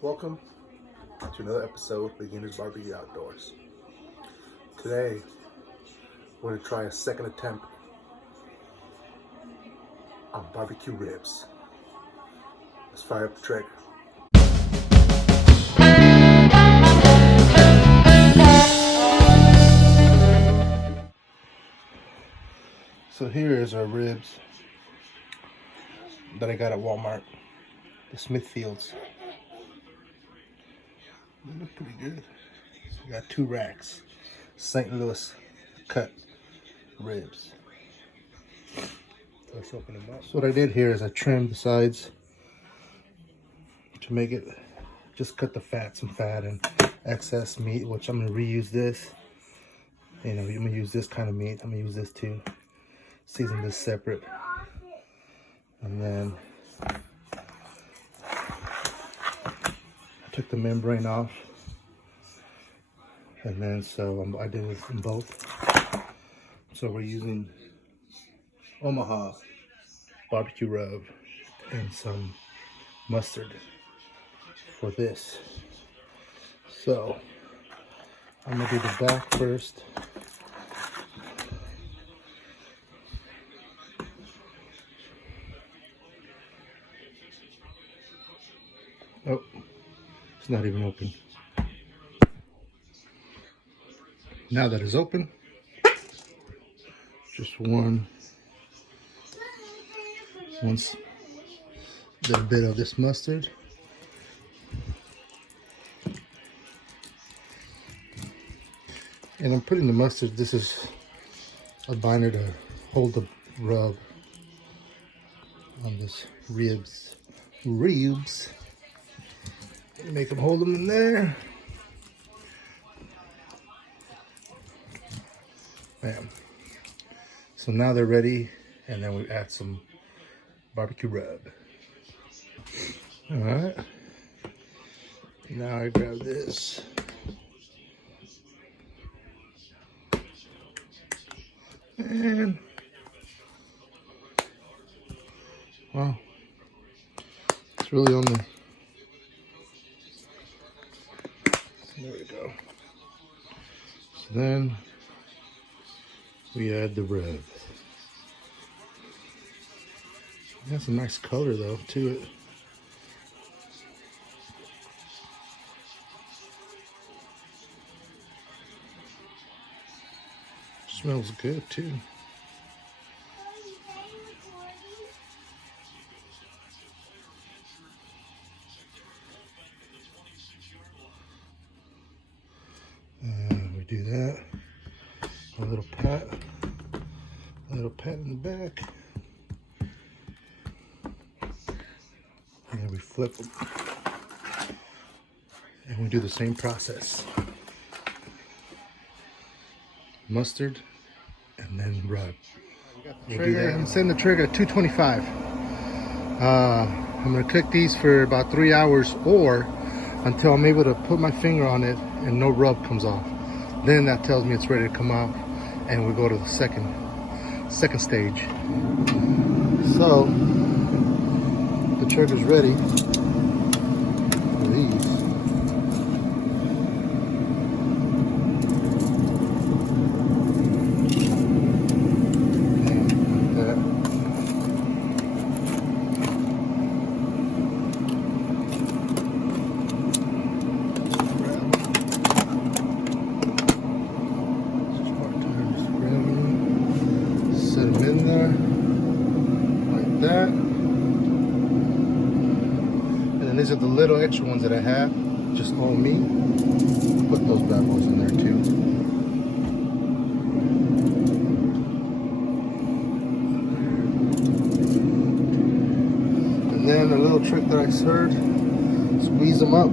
Welcome to another episode of Beginner's Barbecue Outdoors. Today, we're going to try a second attempt on barbecue ribs. Let's fire up the Traeger. So here is our ribs that I got at Walmart, the Smithfields. They look pretty good. I got 2 racks, St. Louis cut ribs. Let's open them up. So what I did here is I trimmed the sides to make it, just cut the fat, some fat and excess meat, which I'm gonna reuse this. You know, I'm gonna use this kind of meat. I'm gonna use this too. Season this separate. And then I took the membrane off. And then I did this in both. So we're using Omaha barbecue rub and some mustard for this. So I'm gonna do the back first. Oh, it's not even open. Now that it's open, just one little bit of this mustard. And I'm putting the mustard, this is a binder to hold the rub on this ribs. Make them hold them in there. Bam. So now they're ready, and then we add some barbecue rub. All right. Now I grab this. And wow, it's really on the. There we go. So then we add the rub. That's a nice color though to it. Smells good too. And we do that. A little pat in the back. And then we flip them. And we do the same process. Mustard and then rub. I'm setting the Traeger at 225. I'm gonna cook these for about 3 hours or until I'm able to put my finger on it and no rub comes off. Then that tells me it's ready to come out and we go to the second stage. So the Traeger's ready for these. Set them in there like that. And then these are the little extra ones that I have, just all me. Put those bad boys in there too. And then a little trick that I heard, squeeze them up.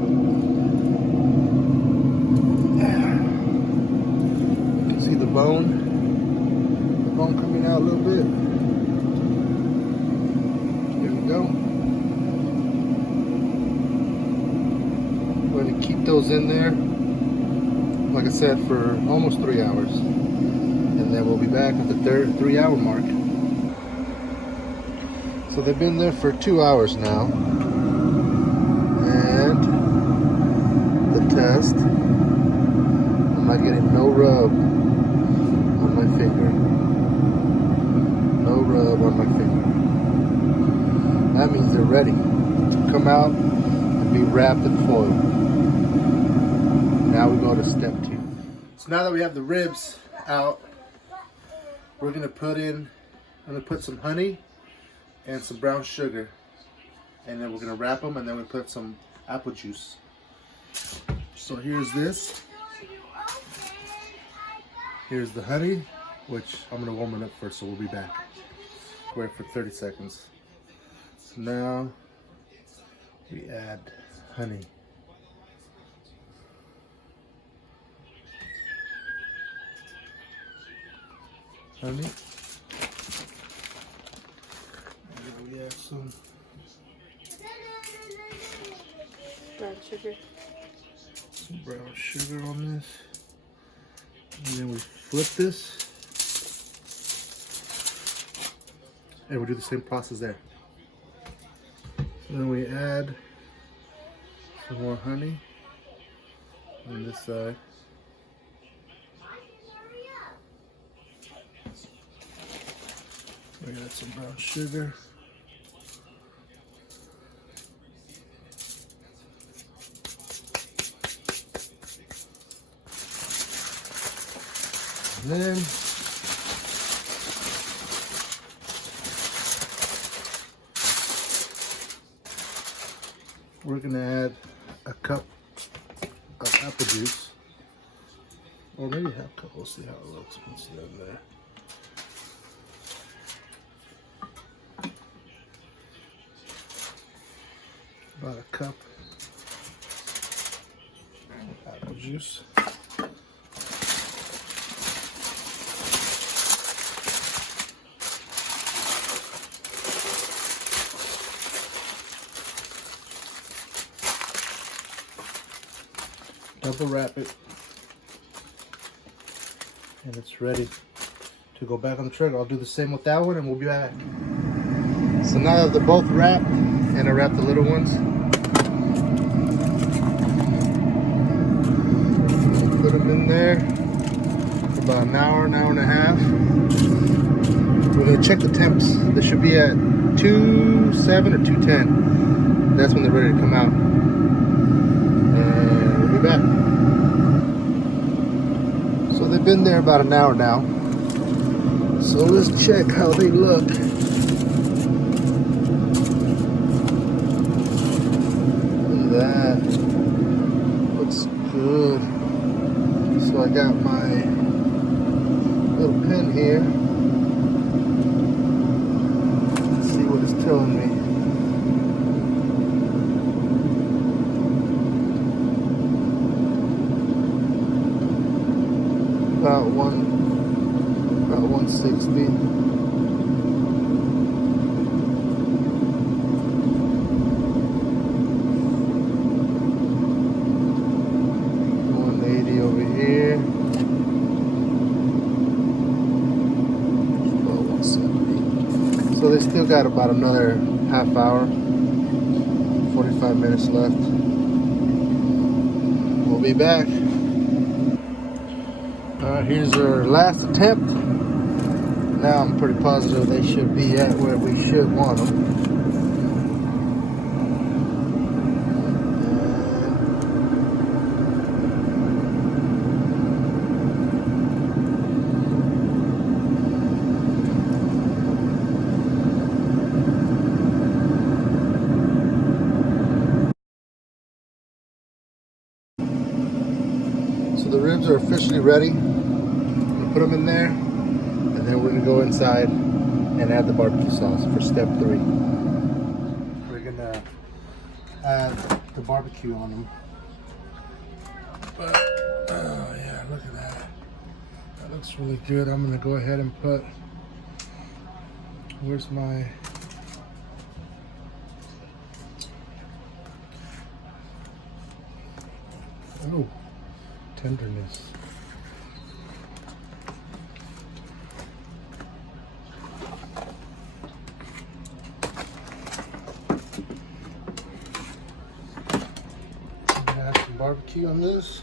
You can see the bone coming out a little bit. There we go. We're going to keep those in there, like I said, for almost 3 hours. And then we'll be back at the 3-hour mark. So they've been there for 2 hours now. And they're ready to come out and be wrapped in foil. Now we go to step 2. So now that we have the ribs out, we're gonna put some honey and some brown sugar, and then we're gonna wrap them, and then we put some apple juice. So here's this. Here's the honey, which I'm gonna warm it up first, so we'll be back. Wait for 30 seconds. So now we add honey. Honey. And we add some brown sugar. Some brown sugar on this. And then we flip this. And we do the same process there. Then we add some more honey on this side. We add some brown sugar. And then we're gonna add a cup of apple juice, or maybe half a cup. We'll see how it looks once it's in there. About a cup of apple juice. Double wrap it, and it's ready to go back on the Traeger. I'll do the same with that one, and we'll be back. So now that they're both wrapped, and I wrapped the little ones, put them in there for about an hour and a half. We're gonna check the temps. They should be at 207 or 210. That's when they're ready to come out. And we'll be back. So they've been there about an hour now. So let's check how they look. Look at that. Looks good. So I got my little pen here. Let's see what it's telling me. About 160. Over here. About 170. So they still got about another half hour, 45 minutes left. We'll be back. Here's our last attempt. Now I'm pretty positive they should be at where we should want them. So the ribs are officially ready. I'm gonna put them in there, and then we're gonna go inside and add the barbecue sauce for step 3. We're gonna add the barbecue on them. But, oh yeah, look at that. That looks really good. I'm gonna go ahead and put, where's my, oh, tenderness. Add some barbecue on this.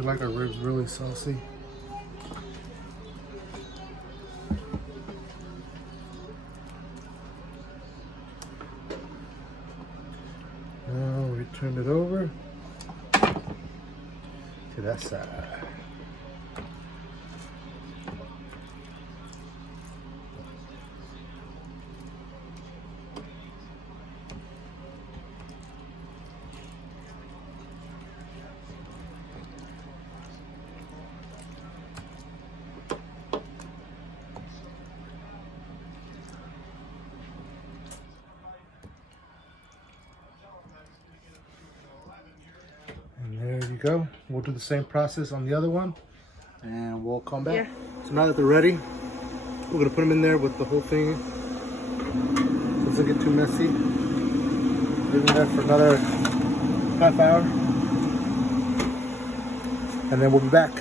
We like our ribs really saucy. Now we turn it over to that side. And there you go. We'll do the same process on the other one and we'll come back. Yeah. So now that they're ready, we're gonna put them in there with the whole thing. Doesn't get too messy. Leave them there for another half hour. And then we'll be back.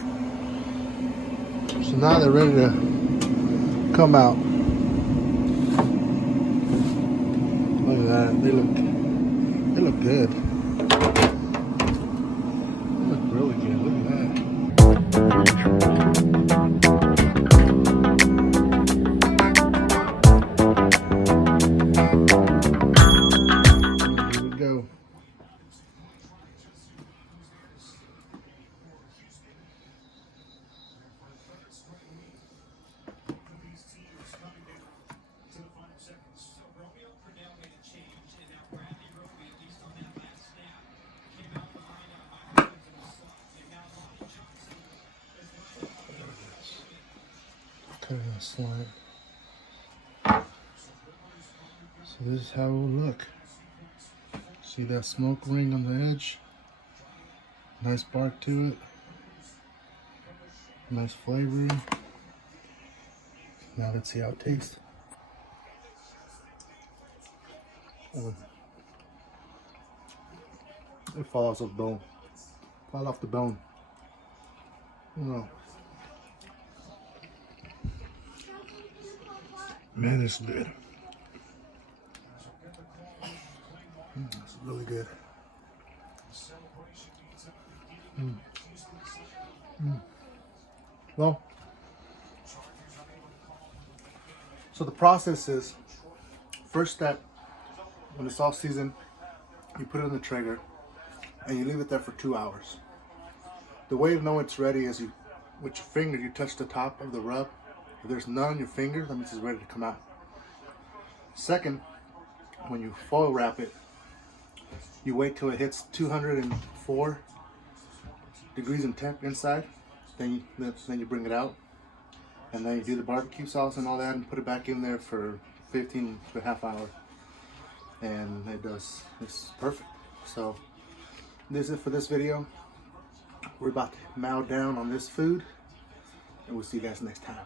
So now they're ready to come out. Look at that. They look good. They look really good. Look at that. Here we go. Cutting a slant. So this is how it will look. See that smoke ring on the edge? Nice bark to it. Nice flavoring. Now let's see how it tastes. Oh. It falls off the bone. Fall off the bone. Oh. Man, it's good. It's really good. Well, so the process is, first step, when it's all seasoned, you put it in the Traeger and you leave it there for 2 hours. The way to know it's ready is with your finger, you touch the top of the rub. If there's none on your finger, that means it's ready to come out. Second, when you foil wrap it, you wait till it hits 204 degrees in temp inside. Then you bring it out, and then you do the barbecue sauce and all that, and put it back in there for 15 to a half hour, and it's perfect. So this is it for this video. We're about to mow down on this food, and we'll see you guys next time.